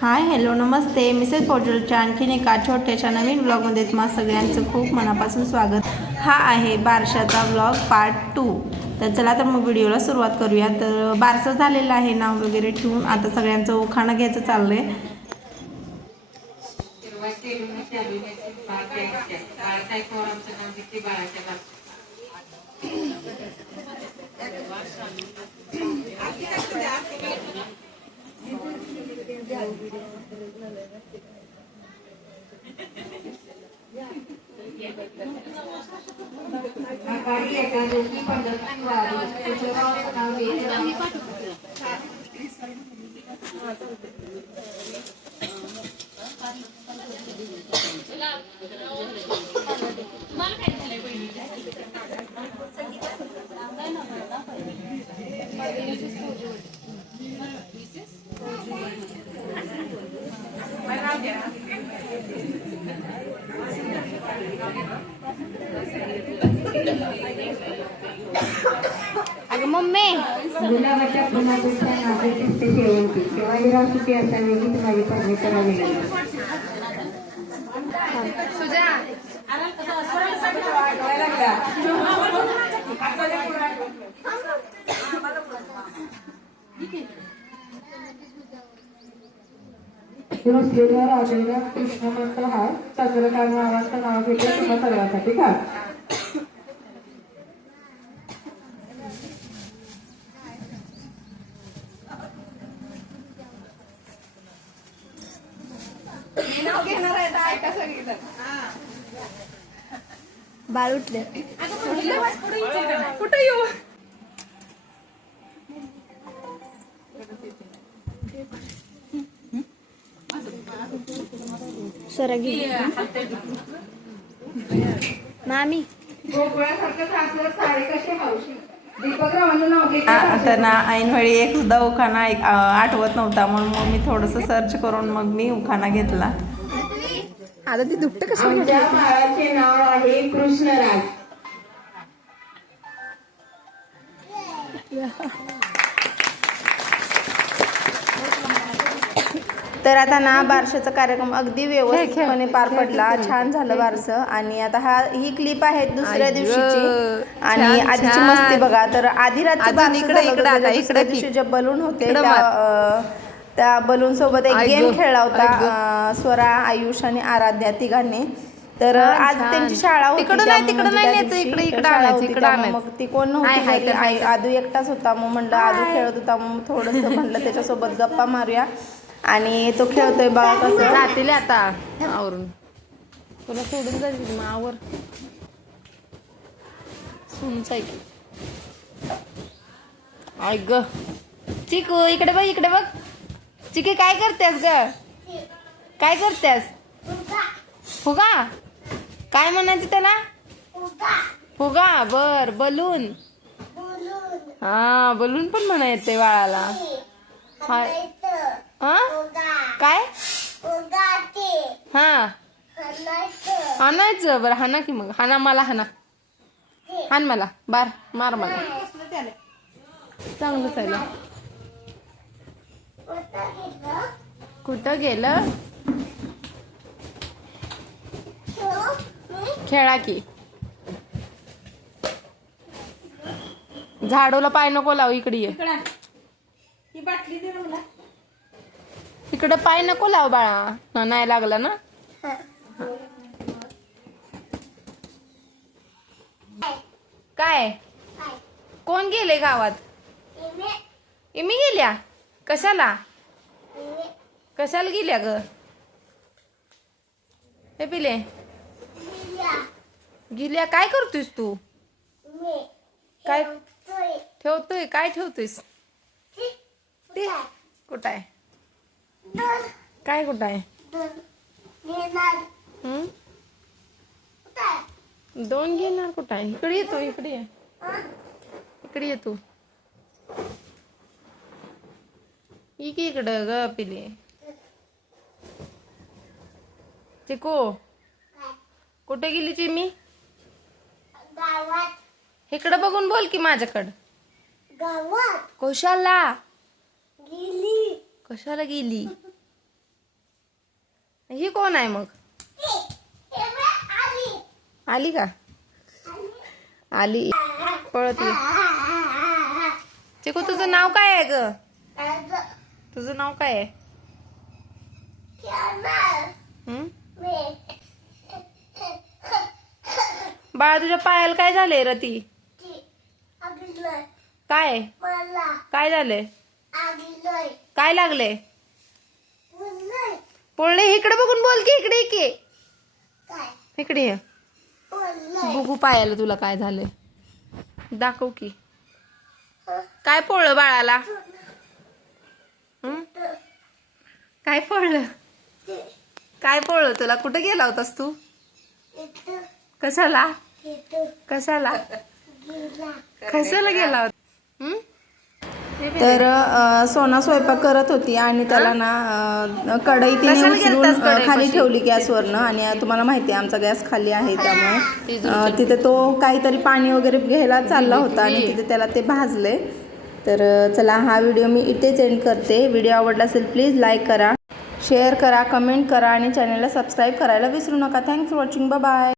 Hi hello नमस्ते Mrs पोर्टलच्या आणखीन एका छोट्याशा नवीन ब्लॉगमध्ये तुम्हा सगळ्यांचं खूप मनापासून स्वागत. हा आहे बारशाचा ब्लॉग पार्ट 2. तर चला तर मग व्हिडिओला सुरुवात करूया. तर बारसं झालेलं आहे नाव वगैरे ठेवून आता सगळ्यांचं उखाणं घ्यायचं चाललंय. अगं मम्मी गुलाबाच्या फुलापेक्षा माझे दिसते शेवंती शिवाजीराव सुटी असावी हीच माझी परमेश्वरा विनंती. श्रीधर राजेंद्र कृष्ण मंत्र हा चंद्रकांत नावाचं नाव घेते तुम्हा सर्वांसाठी खास. बाळ उठले. कुठे येऊ सरगी मामी आता ना ऐनवेळी एक सुद्धा उखाणा आठवत नव्हता म्हणून मग मी थोडंसं सर्च करून मग मी उखाणा घेतला. आता ती दुपट कसं आमच्या बाळाचे नाव आहे कृष्णराज. तर आता ना बारशाचा कार्यक्रम अगदी व्यवस्थितपणे पार पडला. छान झालं बारसं. आणि आता ही क्लिप आहे दुसऱ्या दिवशीची आणि आधीची मस्ती बघा. तर आधी रात्री दुसऱ्या दिवशी जे बलून होते त्या बलून सोबत एक गेम खेळला होता स्वरा, आयुष आणि आराध्या तिघांनी. तर आज त्यांची शाळा होती मग ती कोण नव्हती, आदू एकटाच होता. मग म्हणलं आदू खेळत होता मग थोडंसं म्हणलं त्याच्यासोबत गप्पा मारूया. आणि तो खेळतोय बघा कसं जातील आता आवरून तुला सोडून जाईल आवर सुनच आहे की. ऐक ग चिकू इकडे बघ इकडे बघ. चिकी काय करतेस ग? काय करतेस? फुगा काय म्हणायचं त्याला? फुगा बर. बलून हा बलून पण म्हणा येते बाळाला. हा काय हा हाणायचं बरं. हाना की मग हाना मला हाना हान मला बार मार मला चांगलं चाललं. कुठं गेलं? खेळा की. झाडूला पाय नको लावू. इकडे ये. इकडे पाय नको लाव बाळा. नाही लागला ना. काय कोण गेले गावात? इमी गेल्या. कशाला कशाला गेल्या ग? हे पिले गेल्या. काय करतोयस तू? काय ठेवतोय? काय ठेवतोयस? ते कुठं आहे? काय कुठं आहे? दोन घेणार कुठं आहे? इकडे येतो. इकडे ये. इकडे येतो. इकडं ग पिले. चिकू कुठे गेली चिमी? इकडं बघून बोल की माझ्याकडं. गावात कशाला गेली. कशाला गेली? ही कोण आहे मग? आली का? आली पळत ये. चिकू तुझं नाव काय आहे ग? तुझं नाव काय आहे? बाळा तुझ्या पायाला काय झालंय रती? काय काय झालंय? काय लागले? पोळले. इकडे बघून बोल की. इकडे की. इकडे ये. बघू पायाला तुला काय झालंय. दाखव की. काय पोळलं बाळाला? काय पोळलं? काय पोळलं तुला? कुठे गेला होतास तू? कशाला? कशाला कशाला गेला होता? तर सोना स्वयंपाक करत होती आणि त्याला ना कढई तिने कशाला उचलून गेलतास कढई खाली पाशी? ठेवली गॅसवरनं. आणि तुम्हाला माहिती आहे आमचा गॅस खाली आहे, त्यामुळे तिथे तो काहीतरी पाणी वगैरे घ्यायला चालला होता आणि तिथे त्याला ते भाजले. तर चला हा व्हिडिओ मी इथेच एंड करते. व्हिडिओ आवडला असेल प्लीज लाईक करा, शेअर करा, कमेंट करा आणि चॅनलला सबस्क्राईब करायला विसरू नका. Thanks for watching. Bye bye.